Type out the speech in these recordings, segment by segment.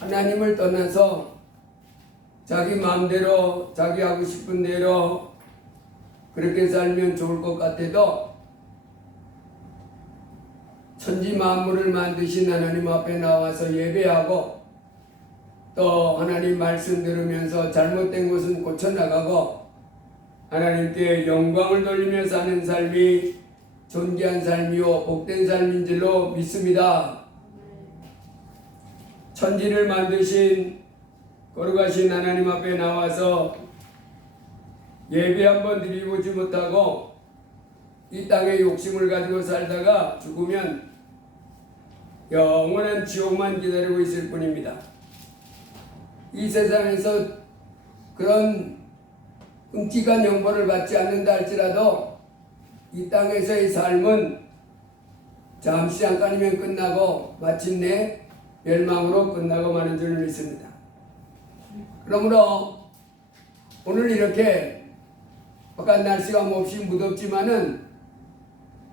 하나님을 떠나서 자기 마음대로 자기 하고 싶은 대로 그렇게 살면 좋을 것 같아도 천지 만물을 만드신 하나님 앞에 나와서 예배하고 또 하나님 말씀 들으면서 잘못된 것은 고쳐나가고 하나님께 영광을 돌리며 사는 삶이 존귀한 삶이요 복된 삶인 줄로 믿습니다. 천지를 만드신 거룩하신 하나님 앞에 나와서 예배 한번 드리보지 못하고 이 땅에 욕심을 가지고 살다가 죽으면 영원한 지옥만 기다리고 있을 뿐입니다. 이 세상에서 그런 끔찍한 형벌을 받지 않는다 할지라도 이 땅에서의 삶은 잠시 잠깐이면 끝나고 마침내 멸망으로 끝나고 마는 줄 믿습니다. 그러므로 오늘 이렇게 바깥 날씨가 몹시 무덥지만은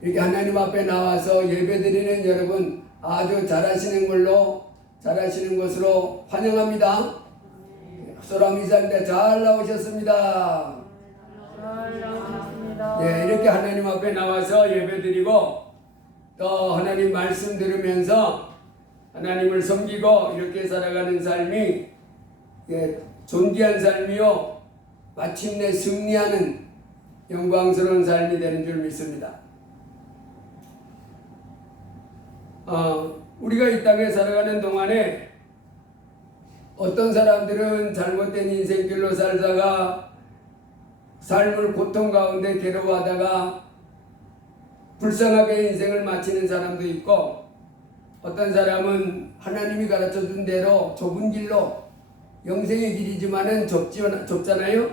이렇게 하나님 앞에 나와서 예배드리는 여러분 아주 잘하시는 것으로 환영합니다. 소라미사인데 잘 나오셨습니다. 네, 이렇게 하나님 앞에 나와서 예배드리고 또 하나님 말씀 들으면서 하나님을 섬기고 이렇게 살아가는 삶이 존귀한 삶이요 마침내 승리하는 영광스러운 삶이 되는 줄 믿습니다. 우리가 이 땅에 살아가는 동안에 어떤 사람들은 잘못된 인생길로 살다가 삶을 고통 가운데 괴로워하다가 불쌍하게 인생을 마치는 사람도 있고 어떤 사람은 하나님이 가르쳐준 대로 좁은 길로 영생의 길이지만은 좁잖아요.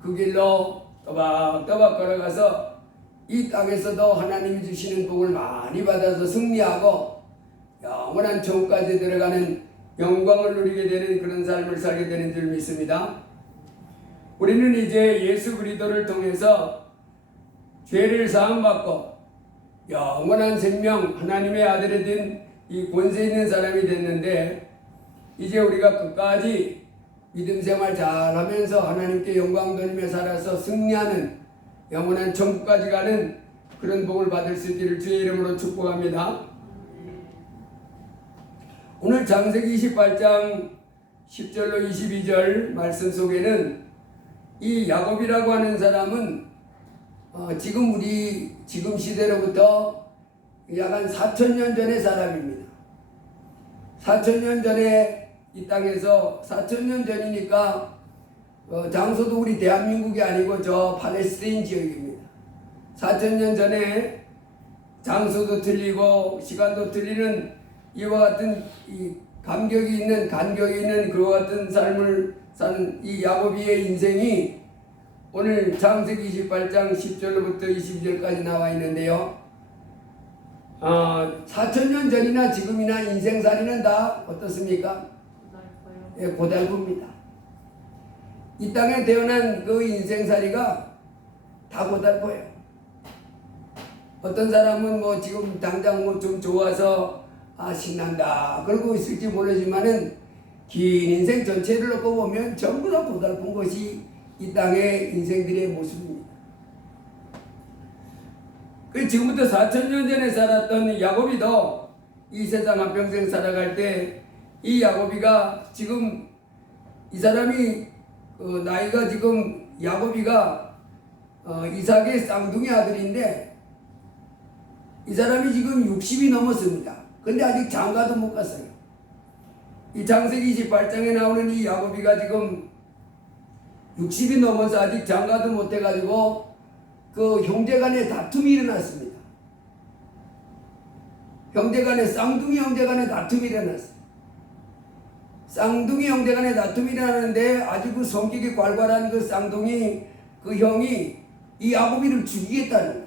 그 길로 또박또박 걸어가서 이 땅에서도 하나님이 주시는 복을 많이 받아서 승리하고 영원한 천국까지 들어가는 영광을 누리게 되는 그런 삶을 살게 되는 줄 믿습니다. 우리는 이제 예수 그리스도를 통해서 죄를 사함받고 영원한 생명 하나님의 아들이 된 이 권세 있는 사람이 됐는데 이제 우리가 끝까지 믿음 생활 잘하면서 하나님께 영광 돌리며 살아서 승리하는 영원한 천국까지 가는 그런 복을 받을 수 있기를 주의 이름으로 축복합니다. 오늘 창세기 28장 10절로 22절 말씀 속에는 이 야곱이라고 하는 사람은 지금 시대로부터 약 한 4,000년 전의 사람입니다. 4,000년 전에 이 땅에서 4,000년 전이니까 장소도 우리 대한민국이 아니고 저 팔레스타인 지역입니다. 4,000년 전에 장소도 틀리고 시간도 틀리는 이와 같은 이 간격이 있는 그와 같은 삶을 사는 이 야곱의 인생이 오늘 창세기 28장 10절로부터 22절까지 나와 있는데요. 4,000년 전이나 지금이나 인생살이는 다 어떻습니까? 고달픕니다. 이 땅에 태어난 그 인생살이가 다 고달퍼요. 어떤 사람은 뭐 지금 당장 뭐 좀 좋아서 신난다 그러고 있을지 모르지만은 긴 인생 전체를 놓고 보면 전부 다 고달픈 것이 이 땅의 인생들의 모습입니다. 지금부터 4,000년 전에 살았던 야곱이도 이 세상 한평생 살아갈 때 이 야곱이가 지금 이 사람이 나이가 지금 야곱이가 이삭의 쌍둥이 아들인데 이 사람이 지금 60이 넘었습니다. 근데 아직 장가도 못 갔어요. 이 창세기 28장에 나오는 이 야곱이가 지금 60이 넘어서 아직 장가도 못 해가지고 그 형제간에 다툼이 일어났습니다. 쌍둥이 형제간에 다툼이 일어났어요. 쌍둥이 형제간에 다툼이 일어나는데 아주 그 성격이 괄괄한 그 쌍둥이 그 형이 이 야곱이를 죽이겠다는 거예요.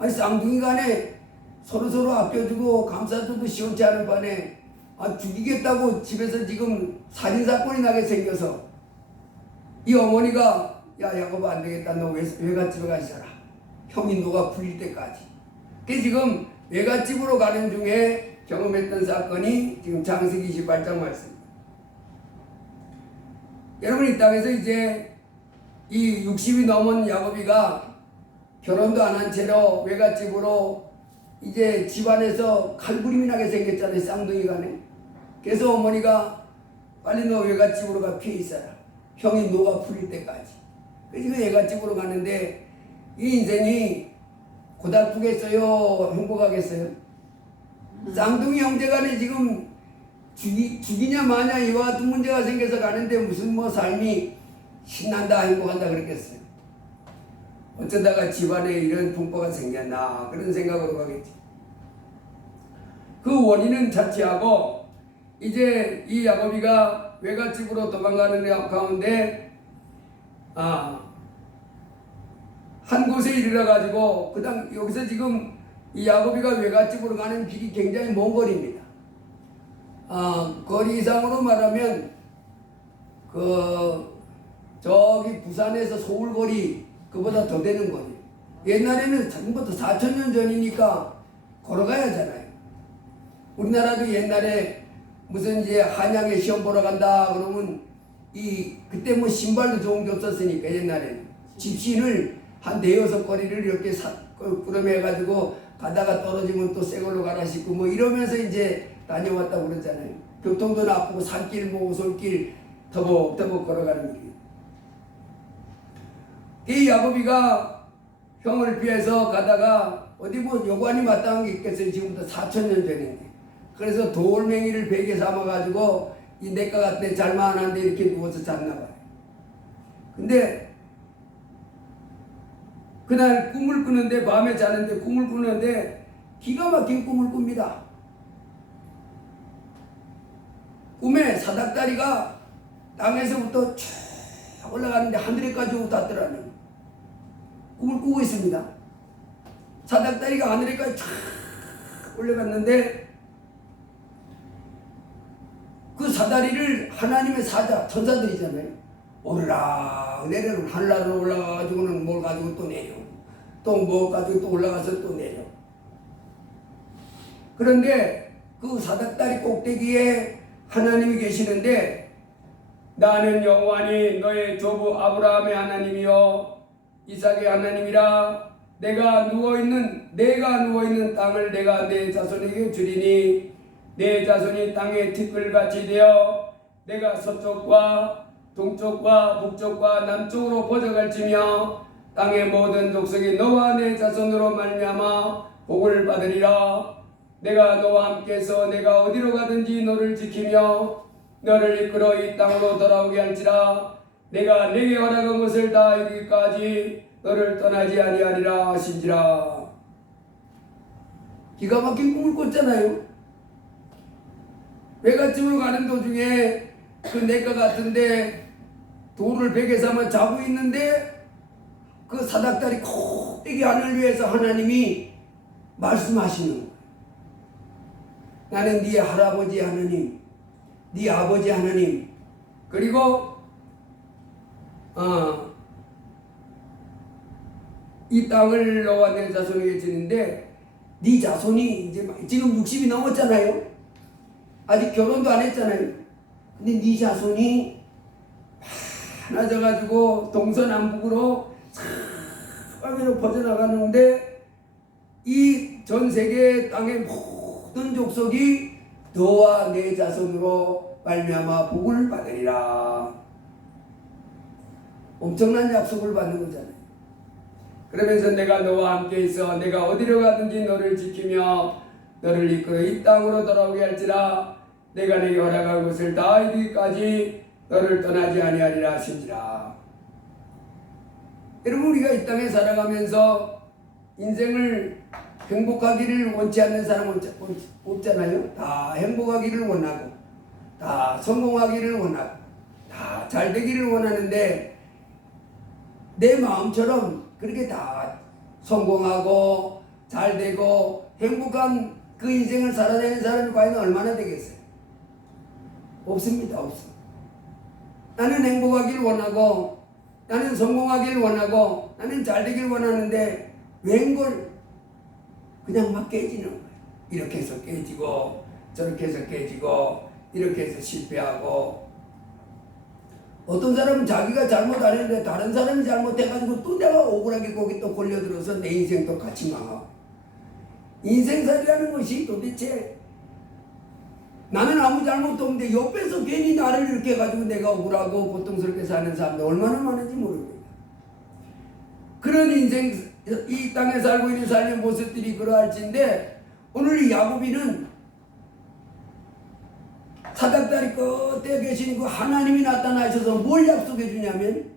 아니 쌍둥이 간에 서로 아껴주고 감싸줘도 시원치 않은 반에 죽이겠다고 집에서 지금 살인사건이 나게 생겨서 이 어머니가 야 야곱아 안 되겠다. 너 외갓집에 가시라. 형이 너가 풀릴 때까지. 그 지금 외갓집으로 가는 중에 경험했던 사건이 지금 창세기 28장 말씀입니다. 여러분, 이 땅에서 이제 이 60이 넘은 야곱이가 결혼도 안 한 채로 외갓집으로 이제 집안에서 칼부림이 나게 생겼잖아요. 쌍둥이 간에. 그래서 어머니가 빨리 너 외갓집으로 가 피해 있어라. 형이 노가 풀릴 때까지. 그래서 그 외갓집으로 가는데 이 인생이 고달프겠어요? 행복하겠어요? 쌍둥이 형제간에 지금 죽이냐 마냐 이와 같은 문제가 생겨서 가는데 무슨 뭐 삶이 신난다 행복한다 그랬겠어요? 어쩌다가 집안에 이런 풍파가 생겼나 그런 생각으로 가겠지. 그 원인은 자취하고 이제 이 야곱이가 외갓집으로 도망가는 가운데 한 곳에 이르러 가지고 여기서 지금 이 야곱이가 외갓집으로 가는 길이 굉장히 먼 거리입니다. 거리상으로 말하면 저기 부산에서 서울거리 그보다 더 되는 거리. 옛날에는 전부터 4,000년 전이니까 걸어가야 하잖아요. 우리나라도 옛날에 무슨 이제 한양에 시험 보러 간다 그러면 그때 뭐 신발도 좋은 게 없었으니까 옛날에는 집신을 한 대여섯 거리를 이렇게 꾸러매가지고 가다가 떨어지면 또 새 걸로 갈아 신고 뭐 이러면서 이제 다녀왔다고 그러잖아요. 교통도 나쁘고 산길 뭐 오솔길 터벅터벅 걸어가는 길. 이 야곱이가 형을 피해서 가다가 어디 뭐 여관이 마땅한 게 있겠어요. 지금부터 4,000년 전인데. 그래서 돌멩이를 베개 삼아가지고 이 내과 같은 잘만한데 이렇게 누워서 잤나봐요. 근데 그날 꿈을 꾸는데 밤에 자는데 꿈을 꾸는데 기가 막힌 꿈을 꿉니다. 꿈에 사닥다리가 땅에서부터 쭉 올라가는데 하늘에까지 닿더라는 꿈을 꾸고 있습니다. 사닥다리가 하늘에까지 쫙 올라갔는데 그 사다리를 하나님의 사자, 천사들이잖아요. 오르락 내려오고 하늘나라로 올라가가지고는 뭘 가지고 또 내려. 또 뭐 가지고 또 올라가서 또 내려. 그런데 그 사닥다리 꼭대기에 하나님이 계시는데 나는 여호와니 너의 조부 아브라함의 하나님이요 이삭의 하나님이라. 내가 누워있는 땅을 내가 내 자손에게 주리니 내 자손이 땅의 티끌같이 되어 내가 서쪽과 동쪽과 북쪽과 남쪽으로 퍼져갈지며 땅의 모든 족속이 너와 내 자손으로 말미암아 복을 받으리라. 내가 너와 함께해서 내가 어디로 가든지 너를 지키며 너를 이끌어 이 땅으로 돌아오게 할지라. 내가 내게 허락한 것을 다 이루기까지 너를 떠나지 아니하리라 하신지라. 기가 막힌 꿈을 꿨잖아요. 외갓집으로 가는 도중에 그 내과 같은데 돌을 베개 삼아 자고 있는데 그 사닥다리 꼭대기 하늘 위에서 하나님이 말씀하시는 거예요. 나는 네 할아버지 하나님, 네 아버지 하나님, 그리고 이 땅을 너와 내 자손에게 주는데 네 자손이 이제 지금 60이 넘었잖아요. 아직 결혼도 안 했잖아요. 근데 네 자손이 많아져가지고 동서남북으로 사방으로 퍼져나가는데 이 전 세계 땅의 모든 족속이 너와 내 자손으로 말미암아 복을 받으리라. 엄청난 약속을 받는 거잖아요. 그러면서 내가 너와 함께 있어 내가 어디로 가든지 너를 지키며 너를 이끌어 이 땅으로 돌아오게 할지라. 내가 내게 허락한 것을 다 이루기까지 너를 떠나지 아니하리라 하신지라. 여러분, 우리가 이 땅에 살아가면서 인생을 행복하기를 원치 않는 사람은 없잖아요. 다 행복하기를 원하고 다 성공하기를 원하고 다 잘되기를 원하는데 내 마음처럼 그렇게 다 성공하고 잘되고 행복한 그 인생을 살아내는 사람이 과연 얼마나 되겠어요? 없습니다. 없어. 나는 행복하기를 원하고 나는 성공하기를 원하고 나는 잘되기를 원하는데 웬걸 그냥 막 깨지는 거예요. 이렇게 해서 깨지고 저렇게 해서 깨지고 이렇게 해서 실패하고, 어떤 사람은 자기가 잘못 안 했는데 다른 사람이 잘못해가지고 또 내가 억울하게 거기 또 걸려들어서 내 인생도 같이 망하고. 인생살이라는 것이 도대체 나는 아무 잘못도 없는데 옆에서 괜히 나를 이렇게 해가지고 내가 억울하고 고통스럽게 사는 사람들 얼마나 많은지 모릅니다. 그런 인생, 이 땅에 살고 있는 삶의 모습들이 그러할진데, 오늘 이 야곱이는 사닥다리 끝에 계신 그 하나님이 나타나셔서 뭘 약속해 주냐면,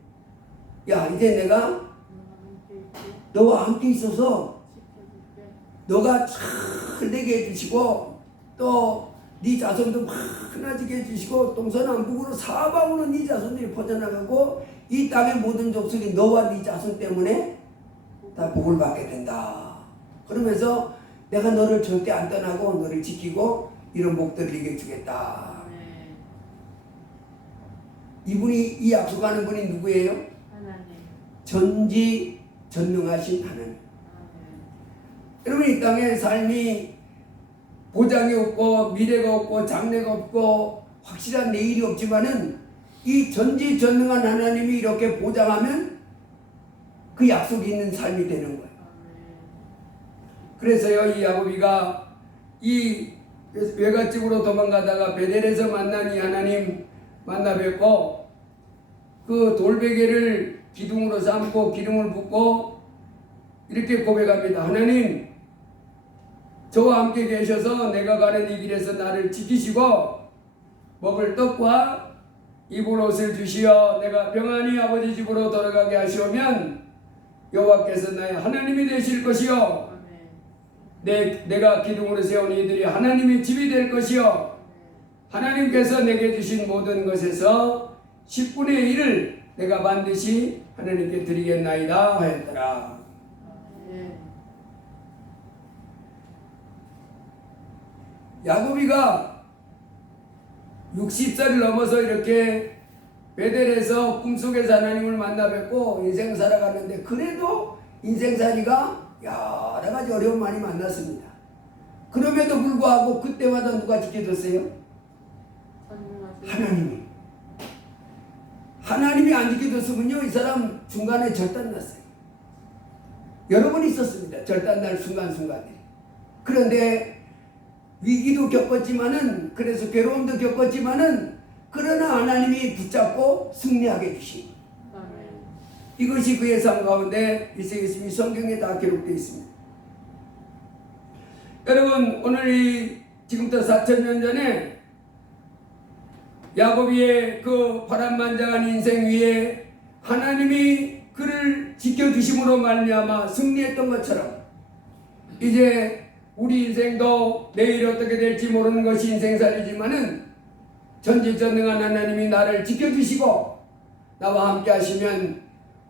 야, 이제 내가 너와 함께 있어서 너가 잘 되게 해주시고 또 네 자손도 많아지게 해주시고 동서남북으로 사방으로 네 자손들이 퍼져나가고 이 땅의 모든 족속이 너와 네 자손 때문에 다 복을 받게 된다. 그러면서 내가 너를 절대 안 떠나고 너를 지키고 이런 복들을 이겨 주겠다. 이분이, 이 약속하는 분이 누구예요? 하나님. 전지전능하신 하나님. 여러분, 이 땅의 삶이 보장이 없고 미래가 없고 장래가 없고 확실한 내일이 없지만은 이 전지전능한 하나님이 이렇게 보장하면 그 약속이 있는 삶이 되는 거예요. 그래서요, 이 야곱이가 이 외갓집으로 도망가다가 베델에서 만난 이 하나님 만나 뵙고 그 돌베개를 기둥으로 삼고 기름을 붓고 이렇게 고백합니다. 하나님, 저와 함께 계셔서 내가 가는 이 길에서 나를 지키시고 먹을 떡과 입을 옷을 주시어 내가 평안히 아버지 집으로 돌아가게 하시오면 여호와께서 나의 하나님이 되실 것이요 내가 기둥으로 세운 이들이 하나님의 집이 될 것이요 하나님께서 내게 주신 모든 것에서 10분의 1을 내가 반드시 하나님께 드리겠나이다 하였더라. 야곱이가 60살을 넘어서 이렇게 베델에서 꿈속에서 하나님을 만나 뵙고 인생 살아갔는데, 그래도 인생살이가 여러 가지 어려움 많이 만났습니다. 그럼에도 불구하고 그때마다 누가 지켜줬어요? 하나님이. 하나님이 안 지켜줬으면요, 이 사람 중간에 절단났어요. 여러 번 있었습니다. 절단날 순간순간들이. 그런데 위기도 겪었지만은, 그래서 괴로움도 겪었지만은, 그러나 하나님이 붙잡고 승리하게 해주신 이것이 그의 삶 가운데 일생일심이 성경에 다 기록되어 있습니다. 여러분, 오늘 지금부터 4,000년 전에 야곱의 그 파란만장한 인생 위에 하나님이 그를 지켜주심으로 말미암아 승리했던 것처럼, 이제 우리 인생도 내일 어떻게 될지 모르는 것이 인생살이지만은 전지전능한 하나님이 나를 지켜주시고 나와 함께 하시면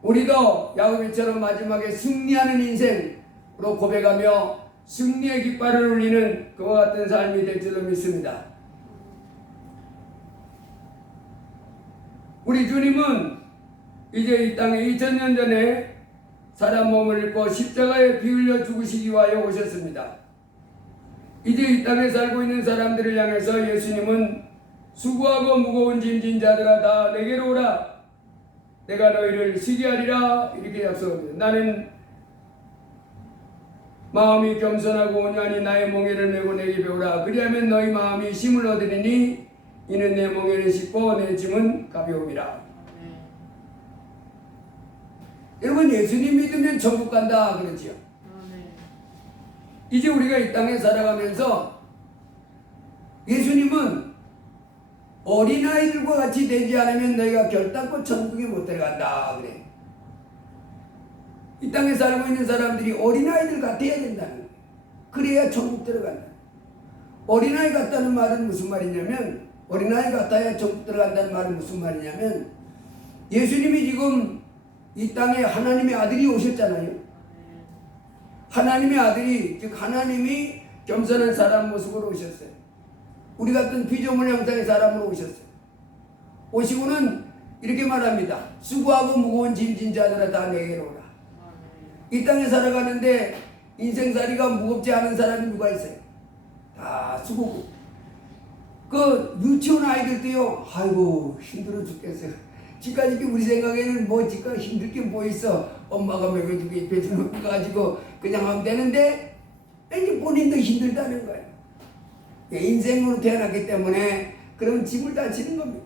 우리도 야곱이처럼 마지막에 승리하는 인생으로 고백하며 승리의 깃발을 울리는 그와 같은 삶이 될 줄로 믿습니다. 우리 주님은 이제 이 땅에 2000년 전에 사람 몸을 입고 십자가에 피 흘려 죽으시기 위하여 오셨습니다. 이제 이 땅에 살고 있는 사람들을 향해서 예수님은 수고하고 무거운 짐진 자들아 다 내게로 오라, 내가 너희를 쉬게 하리라, 이렇게 약속합니다. 나는 마음이 겸손하고 온유하니 나의 몽에를 메고 내게 배우라. 그리하면 너희 마음이 쉼을 얻으리니 이는 내 몽에는 쉽고 내 짐은 가벼움이라. 여러분, 예수님 믿으면 천국 간다 그러지요. 이제 우리가 이 땅에 살아가면서 예수님은 어린아이들과 같이 되지 않으면 너희가 결단코 천국에 못 들어간다 그래. 이 땅에 살고 있는 사람들이 어린아이들 같아야 된다는 거예요. 그래야 천국 들어간다. 어린아이 같다는 말은 무슨 말이냐면, 어린아이 같아야 천국 들어간다는 말은 무슨 말이냐면, 예수님이 지금 이 땅에 하나님의 아들이 오셨잖아요. 하나님의 아들이, 즉 하나님이 겸손한 사람 모습으로 오셨어요. 우리 같은 피조물 형상의 사람으로 오셨어요. 오시고는 이렇게 말합니다. 수고하고 무거운 짐진 자들아 다 내게로 오라. 이 땅에 살아가는데 인생살이가 무겁지 않은 사람이 누가 있어요? 다 수고고. 그 유치원 아이들도요, 아이고 힘들어 죽겠어요. 지금까지 우리 생각에는 뭐 지금 힘들 게 뭐 있어. 엄마가 먹여주고 입혀주는 거 가지고 그냥 하면 되는데 이제 본인도 힘들다는 거예요. 인생으로 태어났기 때문에 그런 짐을 다 지는 겁니다.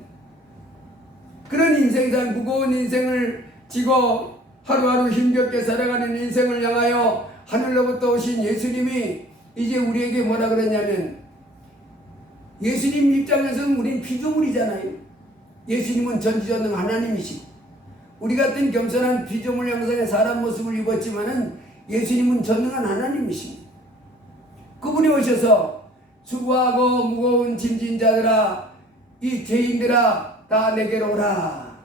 그런 인생상 무거운 인생을 지고 하루하루 힘겹게 살아가는 인생을 향하여 하늘로부터 오신 예수님이 이제 우리에게 뭐라 그러냐면, 예수님 입장에서는 우린 피조물이잖아요. 예수님은 전지전능 하나님이시고 우리 같은 겸손한 피조물 형상의 사람 모습을 입었지만은 예수님은 전능한 하나님이십니다. 그분이 오셔서 수고하고 무거운 짐진 자들아, 이 죄인들아, 다 내게로 오라.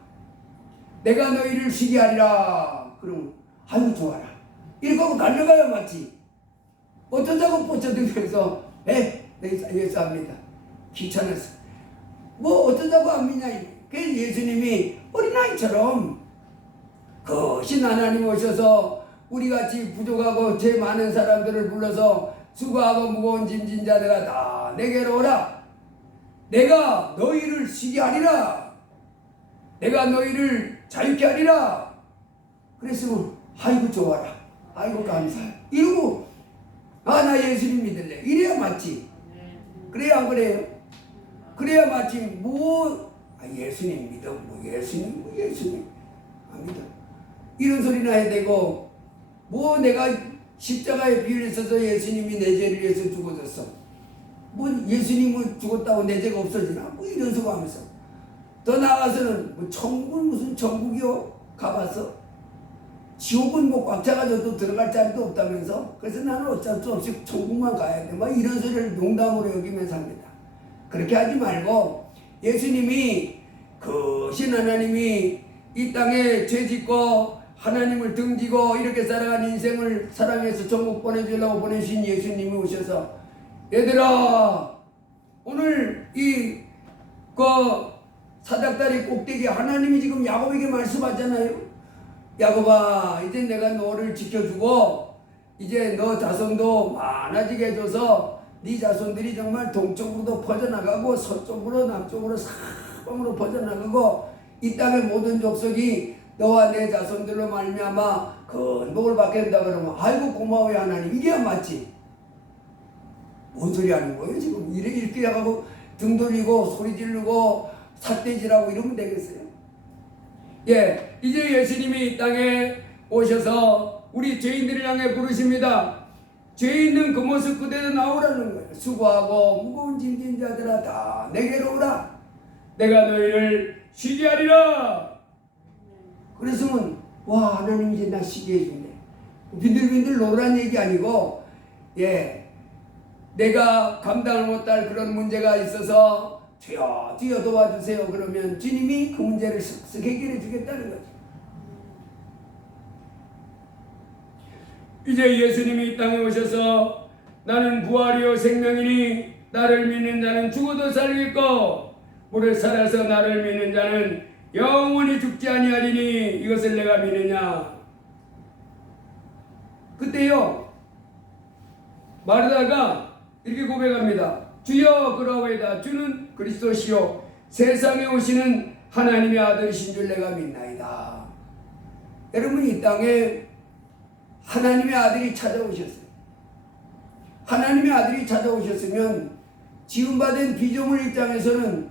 내가 너희를 쉬게 하리라. 그러면 아유 좋아라. 이렇게 하고 달려가야 맞지. 어쩌자고 뻗쳐들면서 예수 합니다. 귀찮았어. 뭐 어쩌자고 안 믿냐. 그래서 예수님이 어린아이처럼 거신 하나님 오셔서 우리같이 부족하고 죄 많은 사람들을 불러서 수고하고 무거운 짐진 자들아 다 내게로 오라. 내가 너희를 쉬게 하리라. 내가 너희를 자유케 하리라. 그랬으면 아이고 좋아라. 아이고 감사해. 이러고 나 예수님 믿을래. 이래야 맞지. 그래야 안 그래요? 그래야 맞지. 예수님 믿어. 예수님 안 믿어. 이런 소리나 해야 되고, 내가 십자가에 비유를 써서 예수님이 내 죄를 위해서 죽어졌어. 예수님은 죽었다고 내 죄가 없어지나? 이런 소리 하면서. 더 나아가서는 천국은 무슨 천국이요? 가봤어? 지옥은 꽉 차가지고 들어갈 자리도 없다면서? 그래서 나는 어쩔 수 없이 천국만 가야 돼. 이런 소리를 농담으로 여기면서 합니다. 그렇게 하지 말고, 예수님이 신 하나님이 이 땅에 죄 짓고 하나님을 등지고 이렇게 살아간 인생을 사랑해서 천국 보내주려고 보내신 예수님이 오셔서, 얘들아, 오늘 사닥다리 꼭대기 하나님이 지금 야곱에게 말씀하잖아요. 야곱아, 이제 내가 너를 지켜주고 이제 너 자손도 많아지게 해줘서 네 자손들이 정말 동쪽으로도 퍼져나가고 서쪽으로 남쪽으로 사방으로 퍼져나가고 이 땅의 모든 족속이 너와 내 자손들로 말미암아 큰 복을 받게 된다. 그러면 아이고 고마워요 하나님. 이게야 맞지. 뭔 소리 하는 거예요 지금. 이렇게 하고 등 돌리고 소리 지르고 삿대질하고 이러면 되겠어요? 이제 예수님이 이 땅에 오셔서 우리 죄인들을 향해 부르십니다. 죄 있는 그 모습 그대로 나오라는 거예요. 수고하고 무거운 짐진 자들아 다 내게로 오라. 내가 너희를 쉬게 하리라. 그랬으면 하나님 이제 나 쉬게 해준대. 빈들빈들 놀란 얘기 아니고, 내가 감당을 못할 그런 문제가 있어서 주여 도와주세요. 그러면 주님이 그 문제를 쓱쓱 해결해 주겠다는 거죠. 이제 예수님이 이 땅에 오셔서 나는 부활이요 생명이니 나를 믿는 자는 죽어도 살겠고 오늘 살아서 나를 믿는 자는 영원히 죽지 아니하리니 이것을 내가 믿느냐. 그때요 마르다가 이렇게 고백합니다. 주여 그러하오이다. 주는 그리스도시요 세상에 오시는 하나님의 아들이신 줄 내가 믿나이다. 여러분, 이 땅에 하나님의 아들이 찾아오셨어요. 하나님의 아들이 찾아오셨으면 지음받은 피조물 입장에서는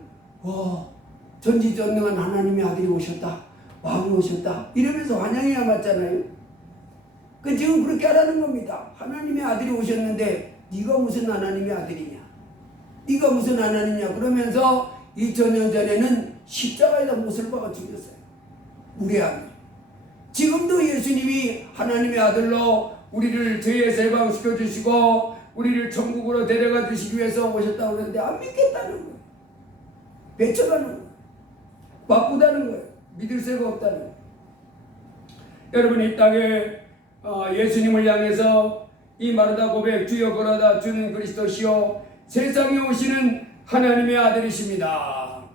전지전능한 하나님의 아들이 오셨다, 왕이 오셨다 이러면서 환영해야 맞잖아요. 지금 그렇게 하라는 겁니다. 하나님의 아들이 오셨는데 네가 무슨 하나님의 아들이냐, 네가 무슨 하나님이냐 그러면서 2000년 전에는 십자가에다 못을 박아 죽였어요. 우리 아들. 지금도 예수님이 하나님의 아들로 우리를 죄에서 해방시켜 주시고 우리를 천국으로 데려가 주시기 위해서 오셨다고 그러는데 안 믿겠다는 거예요. 배척하는 거예요. 바쁘다는 거예요. 믿을 새가 없다는 거예요. 여러분, 이 땅에 예수님을 향해서 이 마르다 고백, 주여 그러다 주는 그리스도시요 세상에 오시는 하나님의 아들이십니다.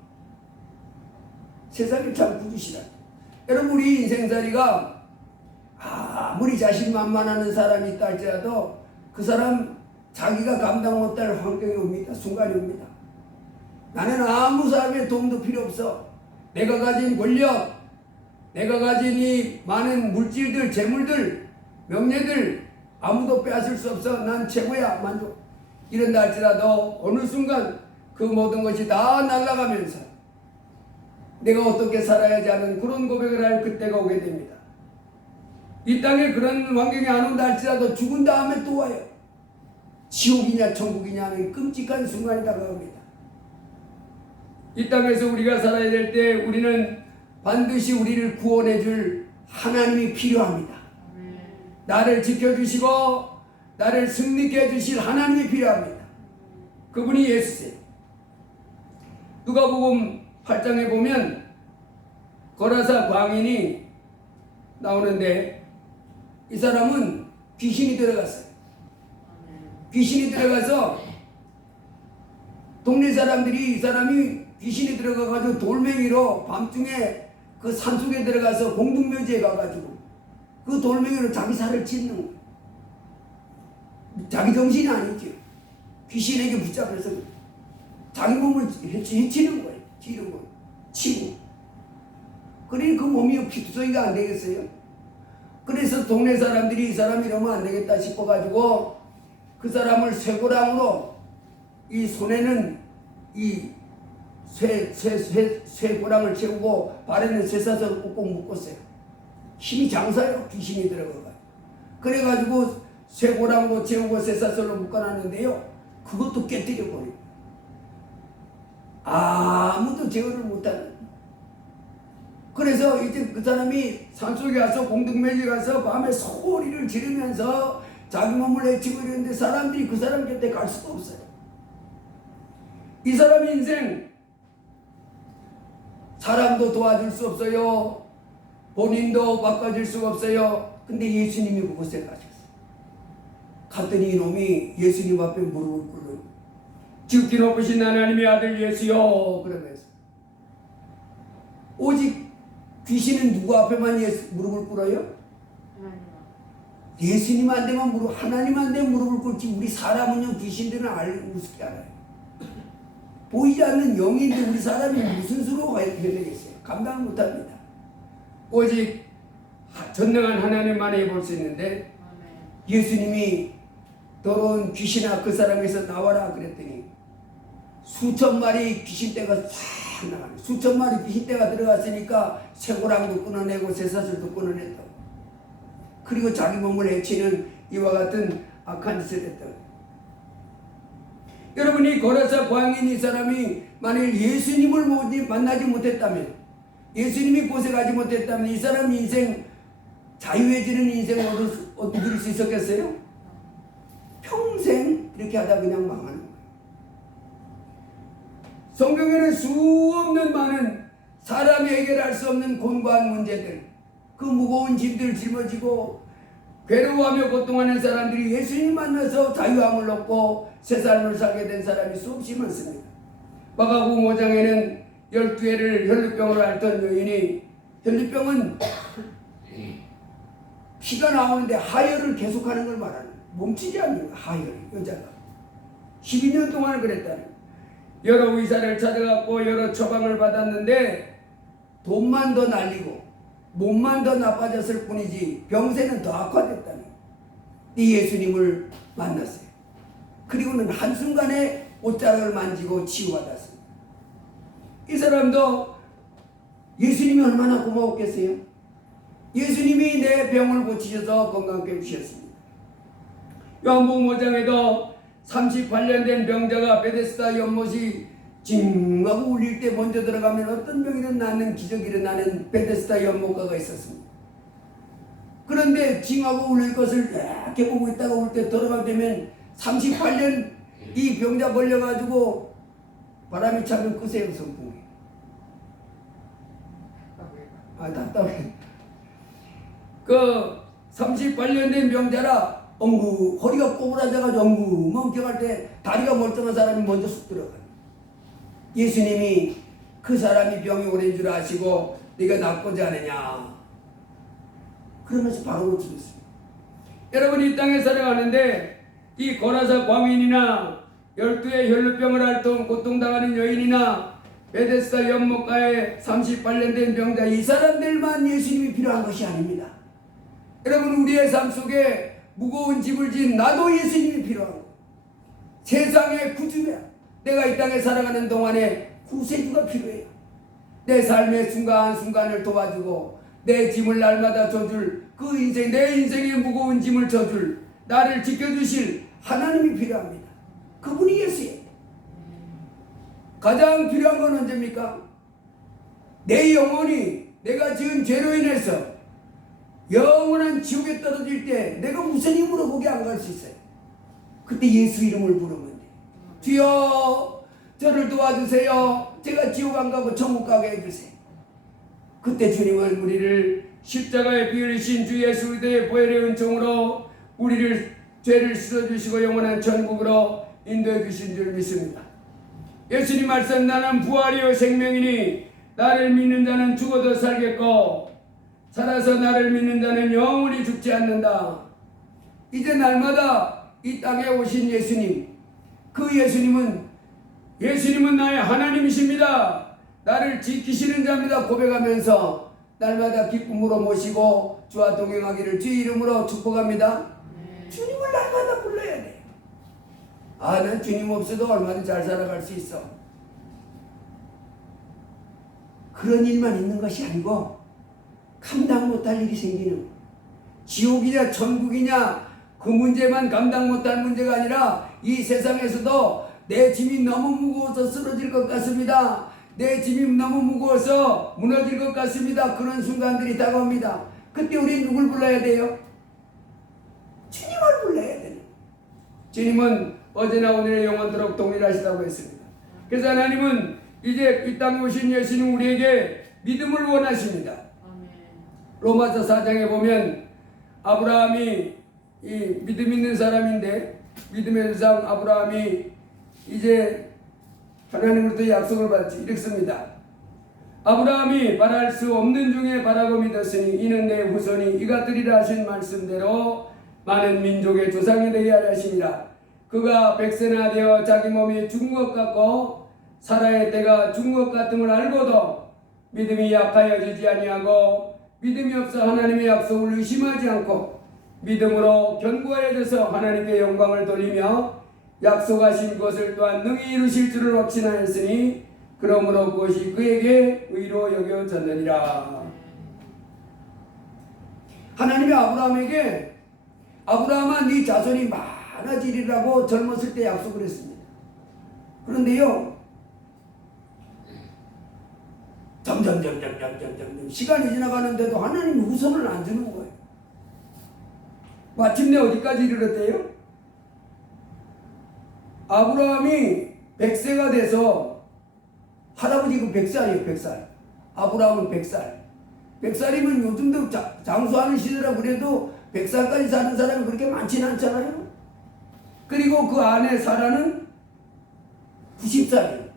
세상이 참 부주시다. 여러분, 우리 인생살이가 아무리 자신만만하는 사람이 있다 할지라도 그 사람 자기가 감당 못할 환경이 옵니다. 순간이 옵니다. 나는 아무 사람의 도움도 필요 없어. 내가 가진 권력, 내가 가진 이 많은 물질들, 재물들, 명예들 아무도 빼앗을 수 없어. 난 최고야. 만족. 이런다 할지라도 어느 순간 그 모든 것이 다 날아가면서 내가 어떻게 살아야지 하는 그런 고백을 할 그때가 오게 됩니다. 이 땅에 그런 환경이 안 온다 할지라도 죽은 다음에 또 와요. 지옥이냐 천국이냐 하는 끔찍한 순간이 다가옵니다. 이 땅에서 우리가 살아야 될 때 우리는 반드시 우리를 구원해 줄 하나님이 필요합니다. 나를 지켜주시고 나를 승리케 해주실 하나님이 필요합니다. 그분이 예수세요. 누가복음 8장에 보면 거라사 광인이 나오는데 이 사람은 귀신이 들어갔어요. 귀신이 들어가서 동네 사람들이 이 사람이 귀신이 들어가가지고 돌멩이로 밤중에 그 산속에 들어가서 공동묘지에 가가지고 그 돌멩이로 자기 살을 찢는 거예요. 자기 정신이 아니죠. 귀신에게 붙잡혀서 자기 몸을 해치는 거예요. 치는 거예요. 치고. 그러니 그 몸이 피투성이가 안 되겠어요. 그래서 동네 사람들이 이 사람이 이러면 안 되겠다 싶어가지고 그 사람을 쇠고랑으로 이 손에는 이 쇠고랑을 채우고 발에는 쇠사슬을 꾹꾹 묶었어요. 힘이 장사요. 귀신이 들어가가지고. 그래가지고 쇠고랑으로 채우고 쇠사슬로 묶어놨는데요. 그것도 깨뜨려버려요. 아무도 제어를 못하는. 그래서 이제 그 사람이 산속에 가서 공동묘지에 가서 밤에 소리를 지르면서 자기 몸을 해치고 이러는데 사람들이 그 사람 곁에 갈 수가 없어요. 이 사람의 인생 사람도 도와줄 수 없어요. 본인도 바꿔줄 수가 없어요. 근데 예수님이 그곳에 가셨어요. 갔더니 이놈이 예수님 앞에 무릎을 꿇어요. 지극히 높으신 하나님의 아들 예수여 그러면서 오직 귀신은 누구 앞에만 무릎을 꿇어요? 예수님 안 되면 하나님 안 되면 무릎을 꿇지. 우리 사람은요 귀신들은 우습게 알아요. 보이지 않는 영인데 우리 사람이 무슨 수로 해내겠어요? 감당을 못합니다. 오직 전능한 하나님만이 볼 수 있는데 예수님이 더러운 귀신아 그 사람에서 나와라 그랬더니 수천 마리 귀신떼가 싹 나가네. 수천 마리 귀신떼가 들어갔으니까 쇠고랑도 끊어내고 쇠사슬도 끊어냈다고. 그리고 자기 몸을 해치는 이와 같은 악한 짓을 했다고. 여러분이 거라사 광인 이 사람이 만일 예수님을 만나지 못했다면, 예수님이 곳에 가지 못했다면 이 사람 인생 자유해지는 인생을 얻을 수 있었겠어요? 평생 이렇게 하다 그냥 망하는 거예요. 성경에는 수없는 많은 사람이 해결할 수 없는 곤고한 문제들, 그 무거운 짐들 짊어지고 괴로워하며 고통하는 사람들이 예수님 만나서 자유함을 얻고 새 삶을 살게 된 사람이 수없이 많습니다. 마가복음 5장에는 12회를 혈루병으로 앓던 여인이, 혈루병은 피가 나오는데 하혈을 계속하는 걸 말하는 거예요. 멈추지 않는 거예요. 하혈, 여자가 12년 동안 그랬다는 거예요. 여러 의사를 찾아갔고 여러 처방을 받았는데 돈만 더 날리고 몸만 더 나빠졌을 뿐이지 병세는 더 악화됐다는 거예요. 이 예수님을 만났어요. 그리고는 한순간에 옷자락을 만지고 치유받았습니다. 이 사람도 예수님이 얼마나 고마웠겠어요? 예수님이 내 병을 고치셔서 건강케 해주셨습니다. 요한복음 5장에도 38년 된 병자가 베데스다 연못이 징하고 울릴 때 먼저 들어가면 어떤 병이든 낫는 기적이 일어나는 베데스다 연못가가 있었습니다. 그런데 징하고 울릴 것을 이렇게 보고 있다가 올 때 들어가게 되면 38년 이 병자 걸려가지고 바람이 차면 끄세요 성풍이. 답답해. 그 38년 된 병자라 허리가 꼬부라져가지고 멍청할 때 다리가 멀쩡한 사람이 먼저 쑥 들어가요. 예수님이 그 사람이 병이 오랜 줄 아시고 네가 낫고자 하느냐 그러면서 바로 고치셨습니다. 여러분 이 땅에 살아가는데 이 고라사 광인이나 12의 혈루병을 앓던 고통당하는 여인이나 베데스다 연못가에 38년 된 병자, 이 사람들만 예수님이 필요한 것이 아닙니다. 여러분, 우리의 삶 속에 무거운 짐을 진 나도 예수님이 필요하고, 세상의 구주야, 내가 이 땅에 살아가는 동안에 구세주가 필요해요. 내 삶의 순간순간을 도와주고 내 짐을 날마다 져줄 그 인생, 내 인생의 무거운 짐을 져줄, 나를 지켜주실 하나님이 필요합니다. 그분이 예수예요. 가장 필요한 건 언제입니까? 내 영혼이 내가 지은 죄로 인해서 영원한 지옥에 떨어질 때 내가 무슨 힘으로 거기 안 갈 수 있어요? 그때 예수 이름을 부르면 돼. 주여, 저를 도와주세요. 제가 지옥 안 가고 천국 가게 해주세요. 그때 주님은 우리를 십자가에 피 흘리신 주 예수 그리스도의 보혈의 은총으로 우리를 죄를 씻어주시고 영원한 천국으로 인도해 주신 줄 믿습니다. 예수님 말씀, 나는 부활이요 생명이니 나를 믿는 자는 죽어도 살겠고 살아서 나를 믿는 자는 영원히 죽지 않는다. 이제 날마다 이 땅에 오신 예수님, 그 예수님은 나의 하나님이십니다. 나를 지키시는 자입니다. 고백하면서 날마다 기쁨으로 모시고 주와 동행하기를 주의 이름으로 축복합니다. 주님을 날마다 불러야 돼. 난 주님 없어도 얼마든지 잘 살아갈 수 있어. 그런 일만 있는 것이 아니고 감당 못할 일이 생기는, 지옥이냐 천국이냐 그 문제만 감당 못할 문제가 아니라 이 세상에서도 내 짐이 너무 무거워서 쓰러질 것 같습니다. 내 짐이 너무 무거워서 무너질 것 같습니다. 그런 순간들이 다가옵니다. 그때 우리 누굴 불러야 돼요? 주님을 불러야 돼요. 주님은 어제나 오늘 영원토록 동일하시다고 했습니다. 그래서 하나님은 이제 이 땅에 오신 예수님 우리에게 믿음을 원하십니다. 로마서 4장에 보면 아브라함이 이 믿음 있는 사람인데, 믿음의 조상 아브라함이 이제 하나님으로부터 약속을 받지 이렇습니다. 아브라함이 바랄 수 없는 중에 바라고 믿었으니 이는 내 후손이 이같으리라 하신 말씀대로 많은 민족의 조상이 되게 하려 하시니라. 그가 백세나 되어 자기 몸이 죽은 것 같고 사라의 때가 죽은 것 같음을 알고도 믿음이 약하여지지 아니하고 믿음이 없어 하나님의 약속을 의심하지 않고 믿음으로 견고해져서 하나님께 영광을 돌리며 약속하신 것을 또한 능히 이루실 줄을 확신하였으니 그러므로 그것이 그에게 의로 여겨졌느니라. 하나님이 아브라함에게 아브라함아 네 자손이 많아지리라고 젊었을 때 약속을 했습니다. 그런데요, 점점 시간이 지나가는데도 하나님이 후손을 안 주는 거예요. 마침내 어디까지 이르렀대요? 아브라함이 100세가 돼서, 할아버지 그 100살이에요. 100살. 아브라함은 100살. 100살이면 요즘도 장수하는 시대라 그래도 100살까지 사는 사람이 그렇게 많지는 않잖아요. 그리고 그 아내 사라는 90살이에요.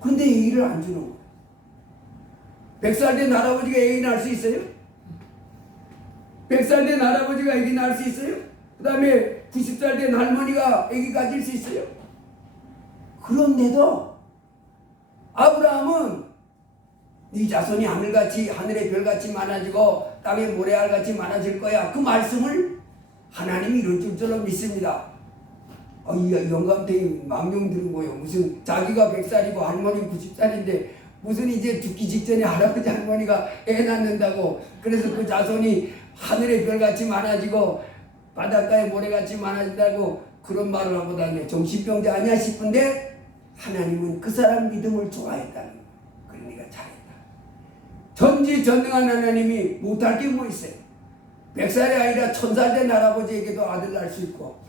근데 얘기를 안 주는 거예요. 100살 된 할아버지가 애기 낳을 수 있어요? 100살 된 할아버지가 애기 낳을 수 있어요? 그 다음에 90살 된 할머니가 애기 가질 수 있어요? 그런데도 아브라함은 네 자손이 하늘같이, 하늘의 별같이 많아지고 땅의 모래알같이 많아질 거야. 그 말씀을 하나님이 이룰 줄로 믿습니다. 이 영감탱이 망령 들은 거예요. 무슨 자기가 100살이고 할머니 90살인데 무슨 이제 죽기 직전에 할아버지 할머니가 애 낳는다고, 그래서 그 자손이 하늘의 별같이 많아지고 바닷가의 모래같이 많아진다고 그런 말을 하고 다녀. 정신병자 아니야 싶은데 하나님은 그 사람 믿음을 좋아했다는 거예요. 그러니까 잘했다. 전지전능한 하나님이 못할 게 뭐 있어요? 100살이 아니라 1000살 된 할아버지에게도 아들 낳을 수 있고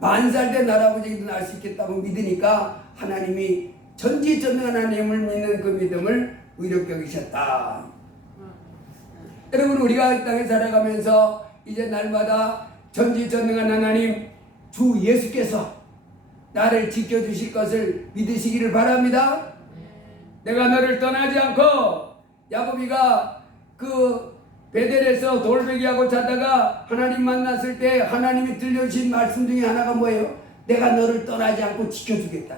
10,000살 된 할아버지에게도 낳을 수 있겠다고 믿으니까 하나님이 전지전능한 하나님을 믿는 그 믿음을 의롭게 여기셨다. 여러분, 우리가 이 땅에 살아가면서 이제 날마다 전지전능한 하나님 주 예수께서 나를 지켜주실 것을 믿으시기를 바랍니다. 내가 너를 떠나지 않고, 야곱이가 그 베델에서 돌베개하고 자다가 하나님 만났을 때 하나님이 들려주신 말씀 중에 하나가 뭐예요? 내가 너를 떠나지 않고 지켜주겠다.